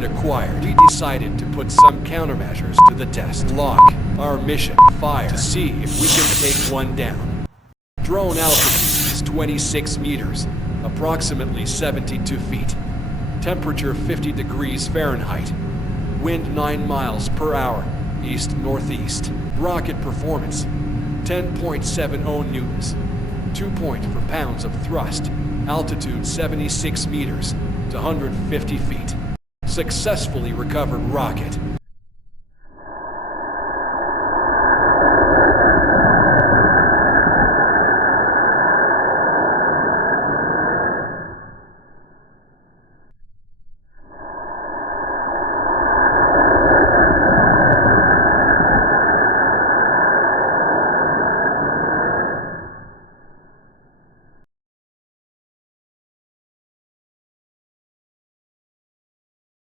acquired, we decided to put some countermeasures to the test. Lock. Our mission, fire, to see if we can take one down. Drone altitude is 26 meters, approximately 72 feet. Temperature 50 degrees Fahrenheit. Wind 9 miles per hour, east-northeast. Rocket performance, 10.70 newtons, 2 per pounds of thrust. Altitude 76 meters to 150 feet. Successfully recovered rocket.